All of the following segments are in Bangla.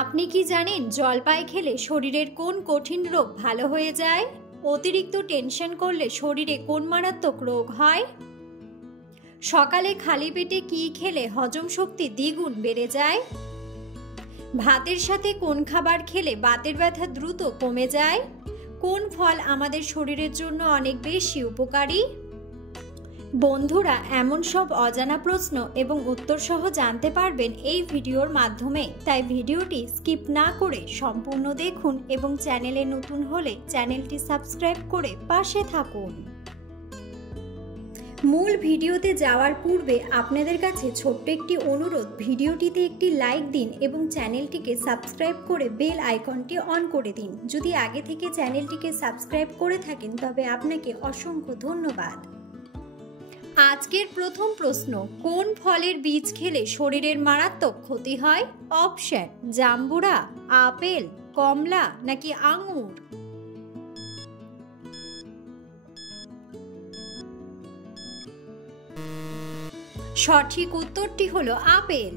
আপনি কি জানেন জলপাই খেলে শরীরের কোন কঠিন রোগ ভালো হয়ে যায়? অতিরিক্ত টেনশন করলে শরীরে কোন মারাত্মক রোগ হয়? সকালে খালি পেটে কি খেলে হজম শক্তি দ্বিগুণ বেড়ে যায়? ভাতের সাথে কোন খাবার খেলে বাতের ব্যথা দ্রুত কমে যায়? কোন ফল আমাদের শরীরের জন্য অনেক বেশি উপকারী? বন্ধুরা, এমন সব অজানা প্রশ্ন এবং উত্তর সহ জানতে পারবেন এই ভিডিওর মাধ্যমে, তাই ভিডিওটি স্কিপ না করে সম্পূর্ণ দেখুন এবং চ্যানেলে নতুন হলে চ্যানেলটি সাবস্ক্রাইব করে পাশে থাকুন। মূল ভিডিওতে যাওয়ার পূর্বে আপনাদের কাছে ছোট্ট একটি অনুরোধ, ভিডিওটিতে একটি লাইক দিন এবং চ্যানেলটিকে সাবস্ক্রাইব করে বেল আইকনটি অন করে দিন। যদি আগে থেকে চ্যানেলটিকে সাবস্ক্রাইব করে থাকেন তবে আপনাকে অসংখ্য ধন্যবাদ। আজকের প্রথম প্রশ্ন, কোন ফলের বীজ খেলে শরীরের মারাত্মক ক্ষতি হয়? অপশন: জাম্বুরা, আপেল, কমলা নাকি আঙুর? সঠিক উত্তরটি হলো আপেল।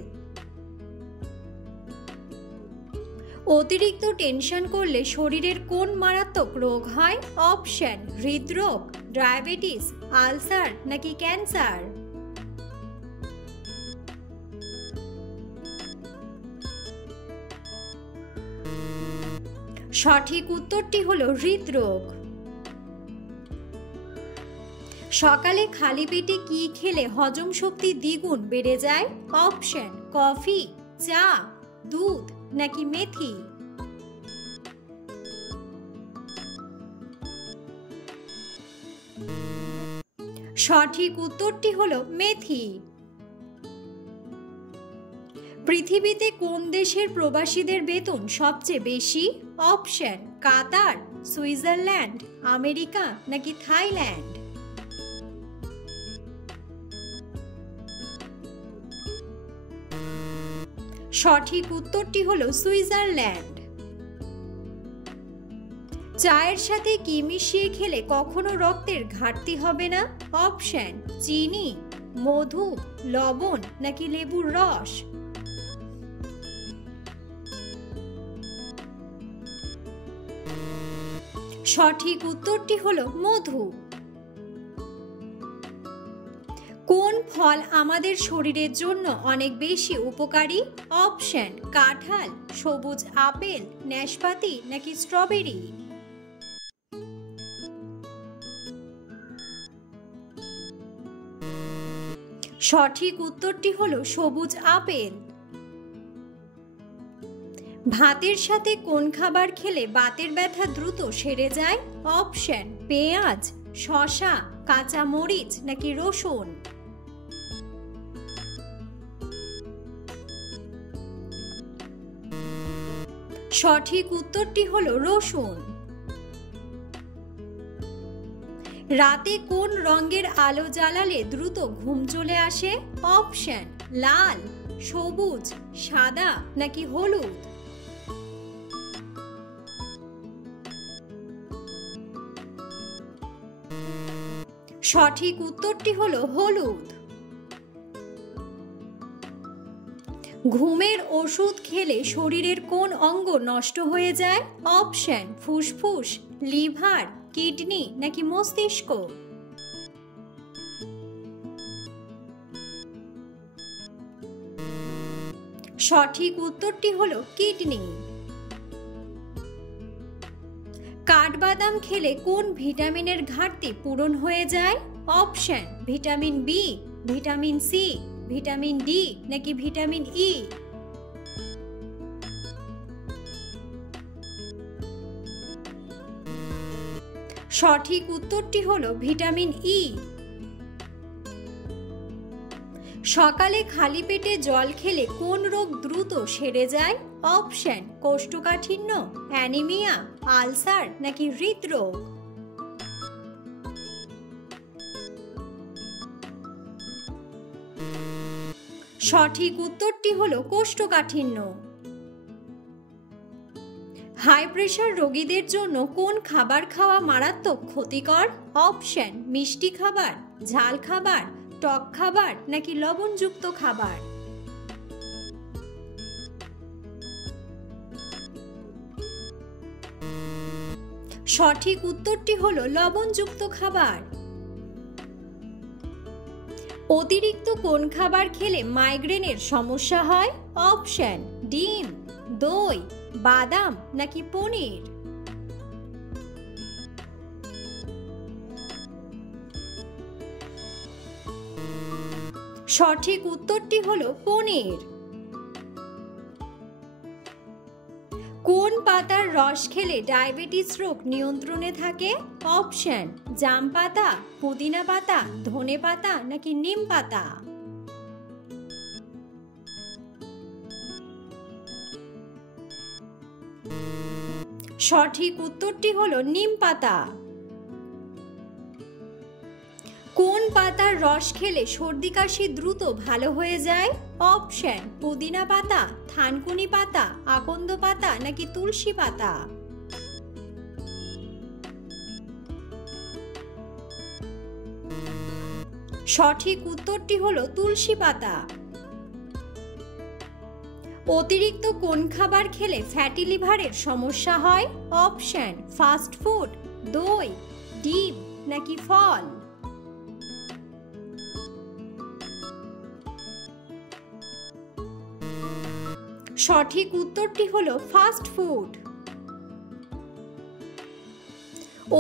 অতিরিক্ত টেনশন করলে শরীরের কোন মারাত্মক রোগ হয়? অপশন: হৃদরোগ, ডায়াবেটিস, আলসার নাকি ক্যান্সার? সঠিক উত্তরটি হলো হৃদরোগ। সকালে খালি পেটে কি খেলে হজম শক্তি দ্বিগুণ বেড়ে যায়? অপশন: কফি, চা, দুধ নাকি মেথি? সঠিক উত্তরটি হলো মেথি। পৃথিবীতে কোন দেশের প্রবাসীদের বেতন সবচেয়ে বেশি? অপশন: কাতার, সুইজারল্যান্ড, আমেরিকা নাকি থাইল্যান্ড? সঠিক উত্তরটি হলো সুইজারল্যান্ড। চায়ের সাথে কি মিশিয়ে খেলে কখনো রক্তের ঘাটতি হবে না? অপশন: চিনি, মধু, লবণ নাকি লেবুর রস? সঠিক উত্তরটি হলো মধু। কোন ফল আমাদের শরীরের জন্য অনেক বেশি উপকারী? অপশন: কাঁঠাল, সবুজ আপেল, নাশপাতি নাকি স্ট্রবেরি? সঠিক উত্তরটি হলো সবুজ আপেল। ভাতের সাথে কোন খাবার খেলে বাতের ব্যথা দ্রুত সেরে যায়? অপশন: পেঁয়াজ, শসা, কাঁচা মরিচ নাকি রসুন? সঠিক উত্তরটি হলো রসুন। রাতে কোন রঙের আলো জ্বালালে দ্রুত ঘুম চলে আসে? অপশন: লাল, সবুজ, সাদা নাকি হলুদ? সঠিক উত্তরটি হলো হলুদ। ঘুমের ওষুধ খেলে শরীরের কোন অঙ্গ নষ্ট হয়ে যায়? অপশন: ফুসফুস, লিভার, কিডনি নাকি মস্তিষ্ক? সঠিক উত্তরটি হলো কিডনি। কাঠবাদাম খেলে কোন ভিটামিনের ঘাটতি পূরণ হয়ে যায়? Option: vitamin B, vitamin C, vitamin D নাকি ভিটামিন ই? সঠিক উত্তরটি হলো ভিটামিন ই। সকালে খালি পেটে জল খেলে কোন রোগ দ্রুত সেরে যায়? অপশন: কোষ্ঠকাঠিন্য, অ্যানিমিয়া, আলসার নাকি হৃদরোগ? সঠিক উত্তরটি হলো কোষ্ঠকাঠিন্য। হাই প্রেশার রোগীদের জন্য কোন খাবার খাওয়া মারাত্মক ক্ষতিকর? অপশন: মিষ্টি খাবার, ঝাল খাবার, টক খাবার নাকি লবণযুক্ত খাবার? সঠিক উত্তরটি হলো লবণযুক্ত খাবার। অতিরিক্ত কোন খাবার খেলে মাইগ্রেনের সমস্যা হয়? অপশন: ডিম, দই, বাদাম নাকি পনির। সঠিক উত্তরটি হলো পনির। কোন পাতার রস খেলে ডায়াবেটিস রোগ নিয়ন্ত্রণে থাকে? অপশন: জাম পাতা, পুদিনা পাতা, ধনে পাতা নাকি নিম পাতা। সঠিক উত্তরটি হলো নিম পাতা। কোন পাতার রস খেলে সর্দি কাশি দ্রুত ভালো হয়ে যায়? অপশন: পুদিনা পাতা, থানকুনি পাতা, আকন্দ পাতা নাকি তুলসী পাতা। সঠিক উত্তরটি হলো তুলসী পাতা। অতিরিক্ত কোন খাবার খেলে ফ্যাটি লিভারের সমস্যা হয়? অপশন: ফাস্ট ফুড, দই, ডিম নাকি ফল। সঠিক উত্তরটি হলো ফাস্ট ফুড।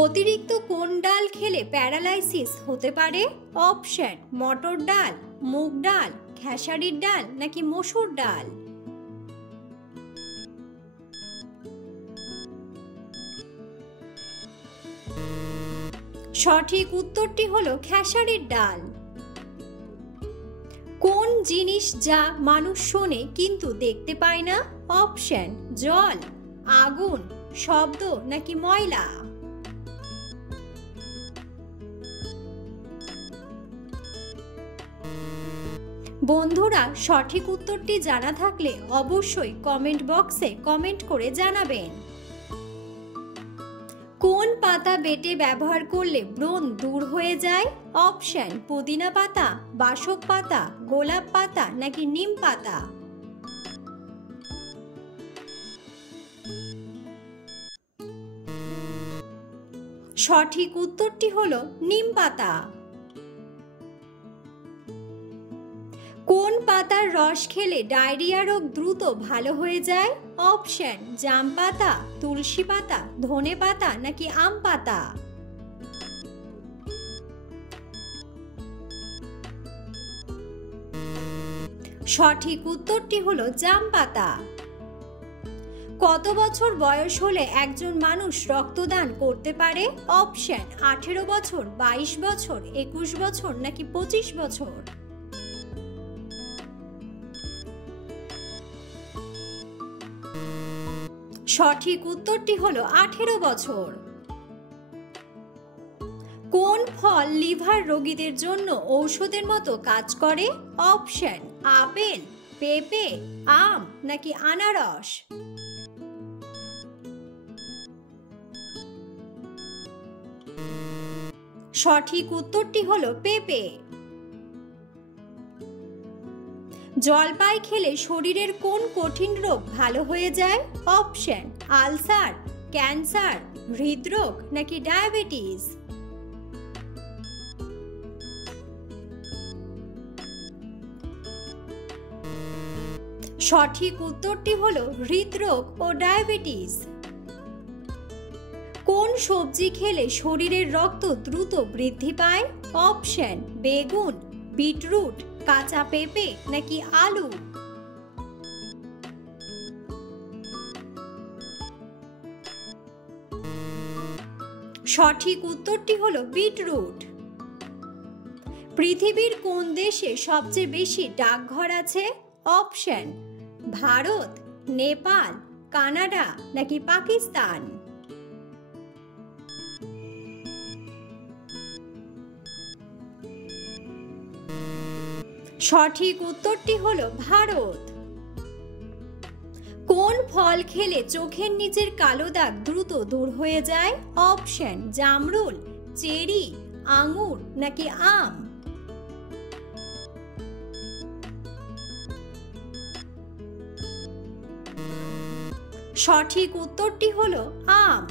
অতিরিক্ত কোন ডাল খেলে প্যারালাইসিস হতে পারে? অপশন: মটর ডাল, মুগ ডাল, খেসারির ডাল নাকি মসুর ডাল। সঠিক উত্তরটি হলো খেসারির ডাল। কোন জিনিস যা মানুষ শোনে কিন্তু দেখতে পায় না? অপশন: জল, আগুন, শব্দ নাকি ময়লা। বন্ধুরা, সঠিক উত্তরটি জানা থাকলে অবশ্যই কমেন্ট বক্সে কমেন্ট করে জানাবেন। কোন পাতা বেটে ব্যবহার করলে ব্রণ দূর হয়ে যায়? অপশন: পুদিনা পাতা, বাসক পাতা, গোলাপ পাতা নাকি নিম পাতা। সঠিক উত্তরটি হলো নিম পাতা। কোন পাতার রস খেলে ডায়রিয়া রোগ দ্রুত ভালো হয়ে যায়? অপশন: জাম পাতা, তুলসী পাতা, ধনে পাতা নাকি আম পাতা। সঠিক উত্তরটি হলো জাম পাতা। কত বছর বয়স হলে একজন মানুষ রক্তদান করতে পারে? অপশন: 18 বছর, 22 বছর, 21 বছর নাকি 25 বছর। সঠিক উত্তরটি হলো 18 বছর। কোন ফল লিভার রোগীদের জন্য ঔষধের মতো কাজ করে? অপশন: আপেল, পেঁপে, আম নাকি আনারস। সঠিক উত্তরটি হলো পেঁপে। জলপাই খেলে শরীরের কোন কঠিন রোগ ভালো হয়ে যায়? অপশন: আলসার, ক্যান্সার, হৃদরোগ নাকি ডায়াবেটিস। সঠিক উত্তরটি হলো হৃদরোগ ও ডায়াবেটিস। কোন সবজি খেলে শরীরের রক্ত দ্রুত বৃদ্ধি পায়? অপশন: বেগুন, বিটরুট, কাঁচা পেঁপে নাকি আলু। সঠিক উত্তরটি হলো বিটরুট। পৃথিবীর কোন দেশে সবচেয়ে বেশি ডাকঘর আছে? অপশন: ভারত, নেপাল, কানাডা নাকি পাকিস্তান। সঠিক উত্তরটি হলো ভারত। কোন ফল খেলে চোখের নিচের কালো দাগ দ্রুত দূর হয়ে যায়? অপশন: জামরুল, চেরি, আঙ্গুর নাকি আম। সঠিক উত্তরটি হলো আম।